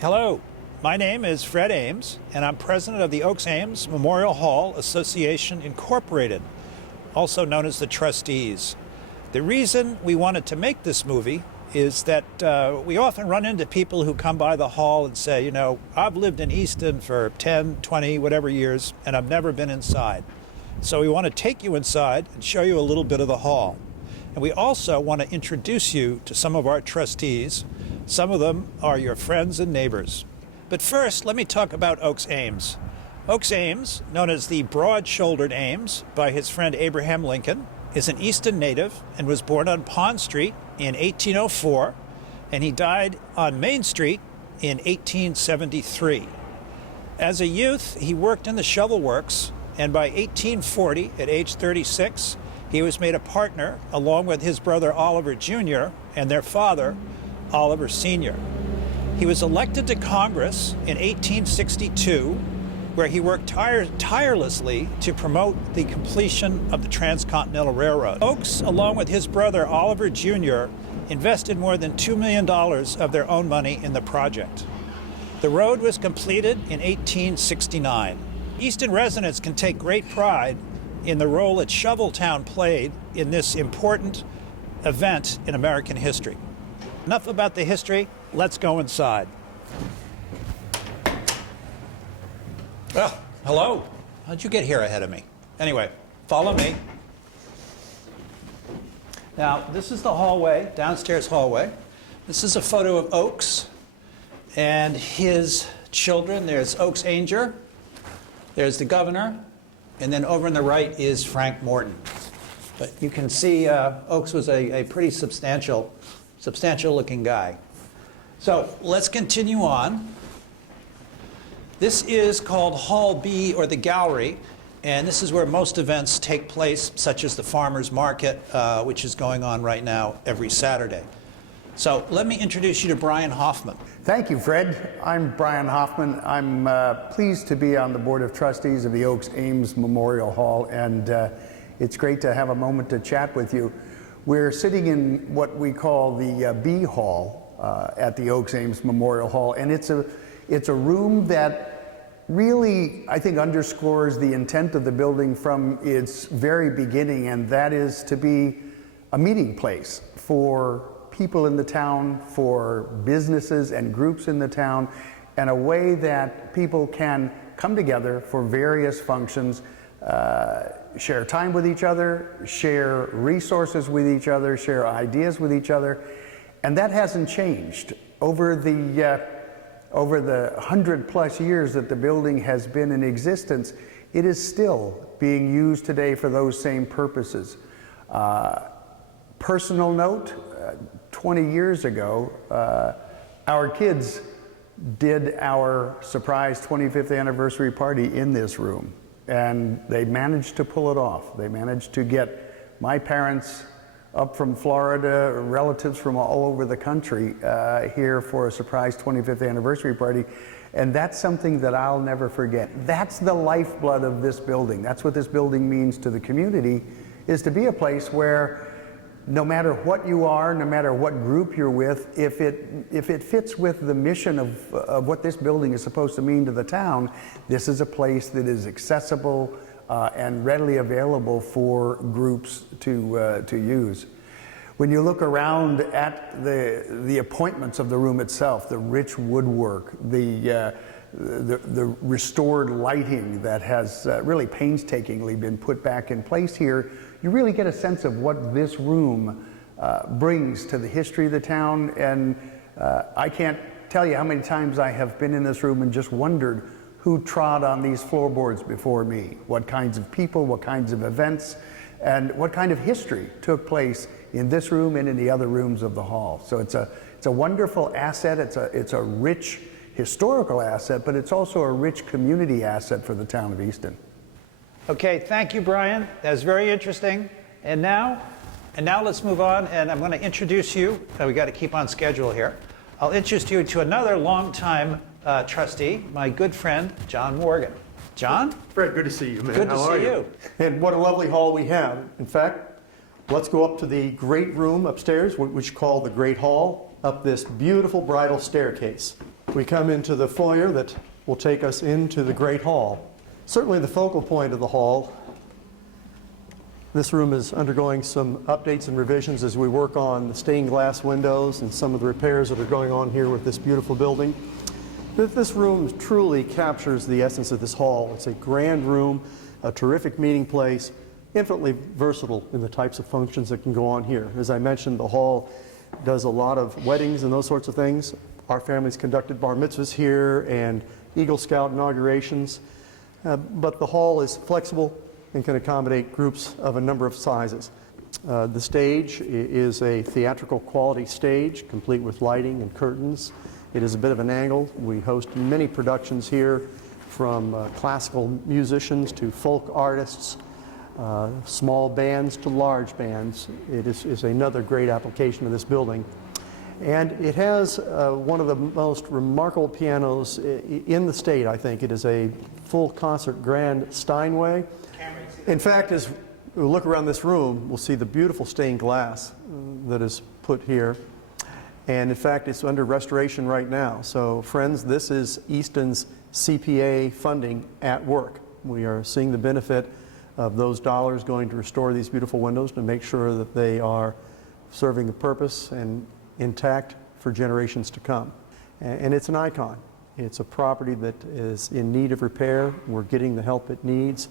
Hello, my name is Fred Ames, and I'm president of the Ames Memorial Hall Association Incorporated, also known as the Trustees. The reason we wanted to make this movie is that we often run into people who come by the hall and say, you know, I've lived in Easton for 10, 20, whatever years, and I've never been inside. So we want to take you inside and show you a little bit of the hall. And we also want to introduce you to some of our trustees. Some of them are your friends and neighbors. But first, let me talk about Ames. Ames, known as the broad-shouldered Ames by his friend Abraham Lincoln, is an Easton native and was born on Pond Street in 1804, and he died on Main Street in 1873. As a youth, he worked in the shovel works, and by 1840, at age 36, he was made a partner along with his brother Oliver Jr. and their father, Oliver Sr. He was elected to Congress in 1862, where he worked tirelessly to promote the completion of the Transcontinental Railroad. Oakes, along with his brother Oliver Jr., invested more than $2 million of their own money in the project. The road was completed in 1869. Easton residents can take great pride in the role that Shoveltown played in this important event in American history. Enough about the history, let's go inside. Oh, hello. How'd you get here ahead of me? Anyway, follow me. Now, this is the hallway, downstairs hallway. This is a photo of Oakes and his children. There's Oakes Ainger, there's the governor, and then over on the right is Frank Morton. But you can see Oakes was a pretty substantial looking guy. So let's continue on. This is called Hall B, or the gallery, and this is where most events take place, such as the farmers market, which is going on right now every Saturday. So let me introduce you to Brian Hoffman. Thank you, Fred. I'm Brian Hoffman. I'm pleased to be on the Board of Trustees of the Ames Memorial Hall, and it's great to have a moment to chat with you. We're sitting in what we call the B Hall at the Ames Memorial Hall, and it's a room that really, I think, underscores the intent of the building from its very beginning, and that is to be a meeting place for people in the town, for businesses and groups in the town, and a way that people can come together for various functions, share time with each other, share resources with each other, share ideas with each other, and that hasn't changed. Over the 100+ years that the building has been in existence, it is still being used today for those same purposes. Personal note, 20 years ago, our kids did our surprise 25th anniversary party in this room, and they managed to pull it off. They managed to get my parents up from Florida, relatives from all over the country here for a surprise 25th anniversary party. And that's something that I'll never forget. That's the lifeblood of this building. That's what this building means to the community, is to be a place where no matter what you are, no matter what group you're with, if it fits with the mission of what this building is supposed to mean to the town, this is a place that is accessible and readily available for groups to use. When you look around at the appointments of the room itself, the rich woodwork, the restored lighting that has really painstakingly been put back in place here, you really get a sense of what this room brings to the history of the town. And I can't tell you how many times I have been in this room and just wondered who trod on these floorboards before me, what kinds of people, what kinds of events, and what kind of history took place in this room and in the other rooms of the hall. So it's a wonderful asset. It's a rich historical asset, but it's also a rich community asset for the town of Easton. Okay, thank you, Brian. That was very interesting. And now let's move on, and I'm going to introduce you. We got to keep on schedule here. I'll introduce you to another longtime trustee, my good friend, Jon Morgan. Jon? Fred, good to see you, man. Good to see you. And what a lovely hall we have. In fact, let's go up to the great room upstairs, which is called the Great Hall, up this beautiful bridal staircase. we come into the foyer that will take us into the Great Hall. Certainly the focal point of the hall. This room is undergoing some updates and revisions as we work on the stained glass windows and some of the repairs that are going on here with this beautiful building. This room truly captures the essence of this hall. It's a grand room, a terrific meeting place, infinitely versatile in the types of functions that can go on here. As I mentioned, the hall does a lot of weddings and those sorts of things. Our family's conducted bar mitzvahs here and Eagle Scout inaugurations. But the hall is flexible and can accommodate groups of a number of sizes. The stage is a theatrical quality stage, complete with lighting and curtains. It is a bit of an angle. We host many productions here, from classical musicians to folk artists, small bands to large bands. It is another great application of this building. And it has one of the most remarkable pianos in the state, I think. It is a full concert grand Steinway. In fact, as we look around this room, we'll see the beautiful stained glass that is put here. And in fact, it's under restoration right now. So friends, this is Easton's CPA funding at work. We are seeing the benefit of those dollars going to restore these beautiful windows to make sure that they are serving the purpose and intact for generations to come. And it's an icon. It's a property that is in need of repair. We're getting the help it needs,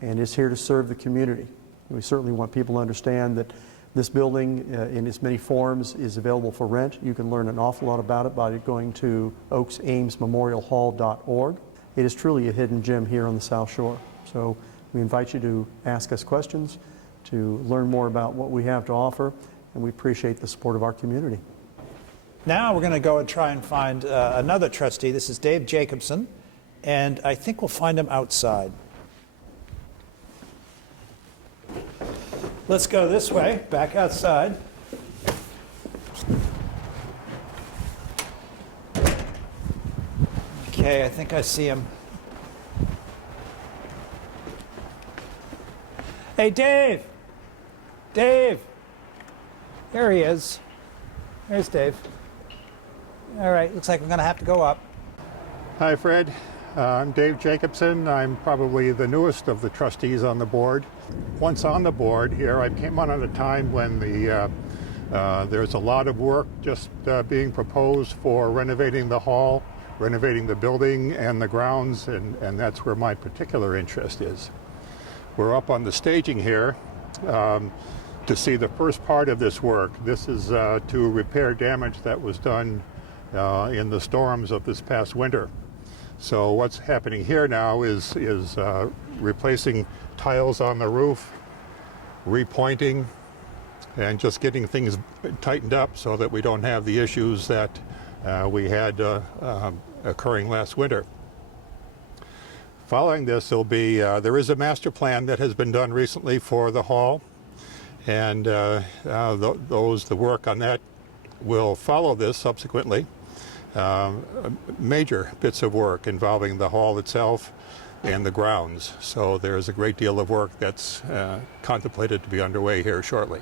and is here to serve the community. We certainly want people to understand that this building in its many forms is available for rent. You can learn an awful lot about it by going to oaksamesmemorialhall.org. It is truly a hidden gem here on the South Shore. So we invite you to ask us questions, to learn more about what we have to offer, and we appreciate the support of our community. Now we're going to go and try and find another trustee. This is Dave Jacobsen, and I think we'll find him outside. Let's go this way, back outside. Okay, I think I see him. Hey, Dave! Dave! There he is. There's Dave. All right, looks like we're going to have to go up. Hi, Fred. I'm Dave Jacobsen. I'm probably the newest of the trustees on the board. Once on the board here, I came on at a time when there's a lot of work just being proposed for renovating the hall, renovating the building and the grounds, and that's where my particular interest is. We're up on the staging here to see the first part of this work. This is to repair damage that was done in the storms of this past winter. So what's happening here now is replacing tiles on the roof, repointing, and just getting things tightened up so that we don't have the issues that we had occurring last winter. Following this, there is a master plan that has been done recently for the hall, and the work on that will follow this subsequently. Major bits of work involving the hall itself and the grounds. So there's a great deal of work that's contemplated to be underway here shortly.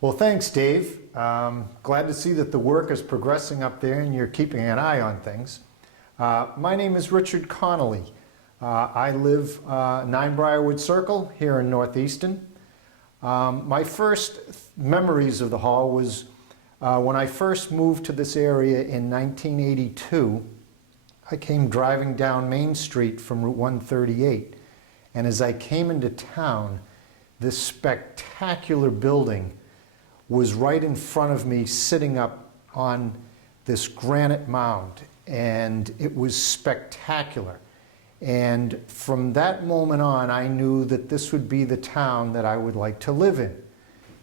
Well, thanks, Dave. Glad to see that the work is progressing up there and you're keeping an eye on things. My name is Richard Connolly. I live 9 Briarwood Circle here in North Easton. My first memories of the hall was when I first moved to this area in 1982. I came driving down Main Street from Route 138, and as I came into town, this spectacular building was right in front of me, sitting up on this granite mound, and it was spectacular. And from that moment on, I knew that this would be the town that I would like to live in.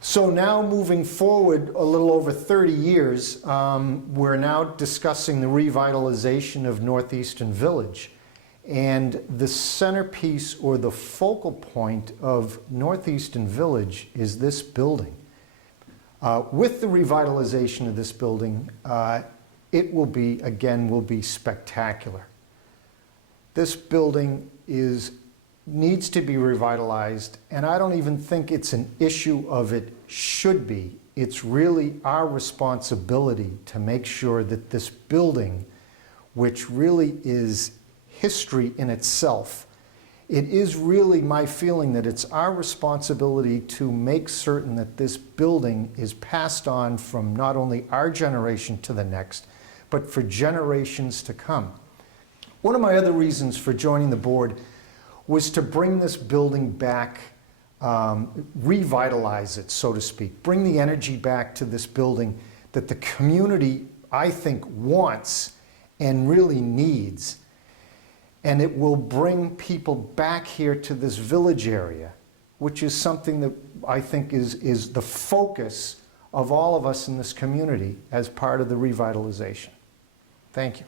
So now, moving forward a little over 30 years, we're now discussing the revitalization of North Easton Village. And the centerpiece, or the focal point of North Easton Village, is this building. With the revitalization of this building, it will be spectacular. This building needs to be revitalized, and I don't even think it's an issue of it should be. it's really our responsibility to make sure that this building, which really is history in itself, it is really my feeling that it's our responsibility to make certain that this building is passed on from not only our generation to the next, but for generations to come. One of my other reasons for joining the board was to bring this building back, revitalize it, so to speak, bring the energy back to this building that the community, I think, wants and really needs. And it will bring people back here to this village area, which is something that I think is the focus of all of us in this community as part of the revitalization. Thank you.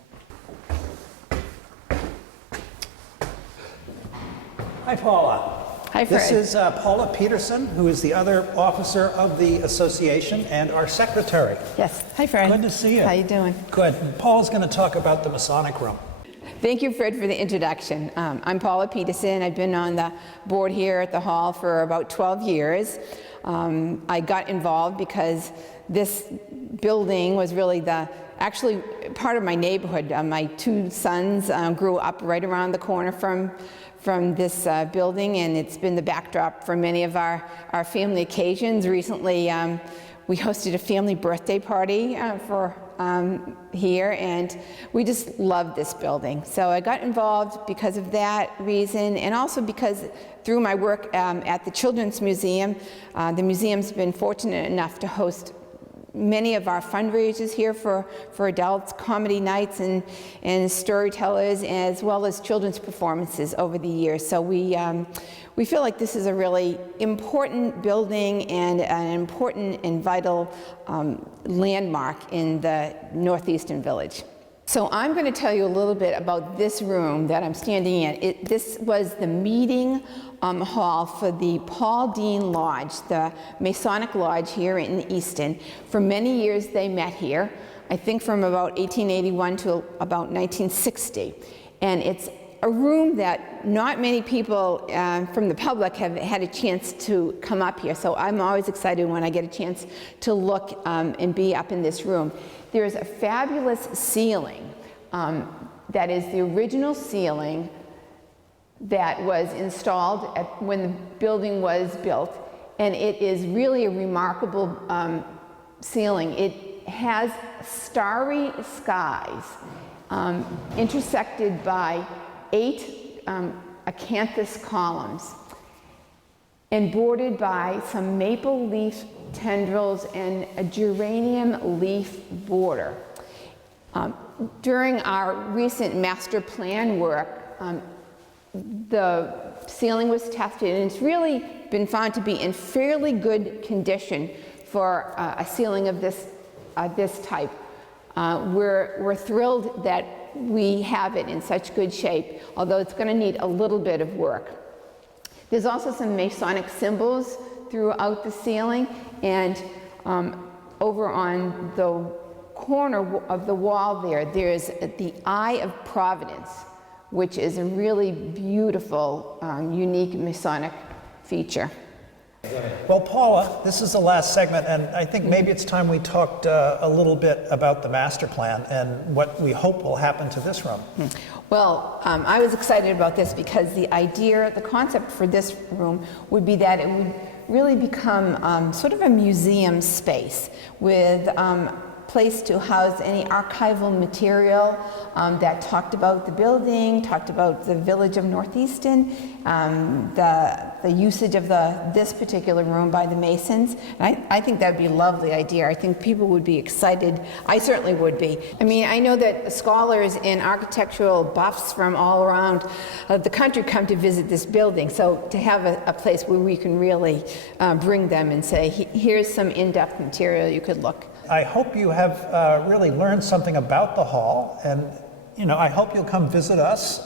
Hi, Paula. Hi, Fred. This is Paula Peterson, who is the other officer of the association and our secretary. Yes. Hi, Fred. Good to see you. How you doing? Good. Paula's going to talk about the Masonic Room. Thank you, Fred, for the introduction. I'm Paula Peterson. I've been on the board here at the Hall for about 12 years. I got involved because this building was really actually part of my neighborhood. My two sons grew up right around the corner from this building, and it's been the backdrop for many of our family occasions. Recently, we hosted a family birthday party for here, and we just love this building. So I got involved because of that reason, and also because through my work at the Children's Museum, the museum's been fortunate enough to host many of our fundraisers here for adults, comedy nights and storytellers, as well as children's performances over the years. So we feel like this is a really important building and an important and vital landmark in the Northeastern Village. So I'm going to tell you a little bit about this room that I'm standing in. This was the meeting hall for the Paul Dean Lodge, the Masonic Lodge here in Easton. For many years they met here, I think from about 1881 to about 1960. And it's a room that not many people from the public have had a chance to come up here. So I'm always excited when I get a chance to look and be up in this room. There's a fabulous ceiling that is the original ceiling that was installed when the building was built, and it is really a remarkable ceiling. It has starry skies intersected by 8 acanthus columns and bordered by some maple leaf tendrils and a geranium leaf border. During our recent master plan work, the ceiling was tested, and it's really been found to be in fairly good condition for a ceiling of this type. We're thrilled that we have it in such good shape, although it's going to need a little bit of work. There's also some Masonic symbols throughout the ceiling, and over on the corner of the wall there's the Eye of Providence, which is a really beautiful, unique Masonic feature. Well, Paula, this is the last segment, and I think maybe it's time we talked a little bit about the master plan and what we hope will happen to this room. Well, I was excited about this because the idea, the concept for this room would be that it would really become sort of a museum space with place to house any archival material that talked about the building, talked about the village of Northeastern, the usage of this particular room by the Masons. And I think that would be a lovely idea. I think people would be excited. I certainly would be. I mean, I know that scholars and architectural buffs from all around the country come to visit this building. So to have a place where we can really bring them and say, here's some in-depth material you could look. I hope you have really learned something about the hall, and I hope you'll come visit us.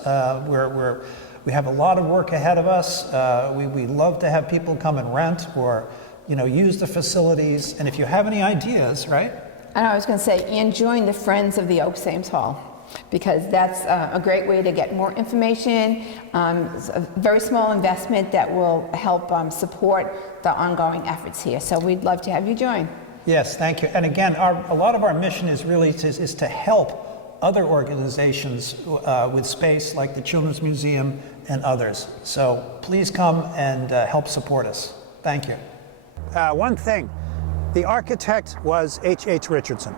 We have a lot of work ahead of us. We love to have people come and rent or use the facilities. And if you have any ideas, right? And I was going to say, and join the Friends of the Oaks Ames Hall, because that's a great way to get more information. It's a very small investment that will help support the ongoing efforts here. So we'd love to have you join. Yes, thank you. And again, a lot of our mission is really to help other organizations with space like the Children's Museum and others. So please come and help support us. Thank you. One thing, the architect was H.H. Richardson.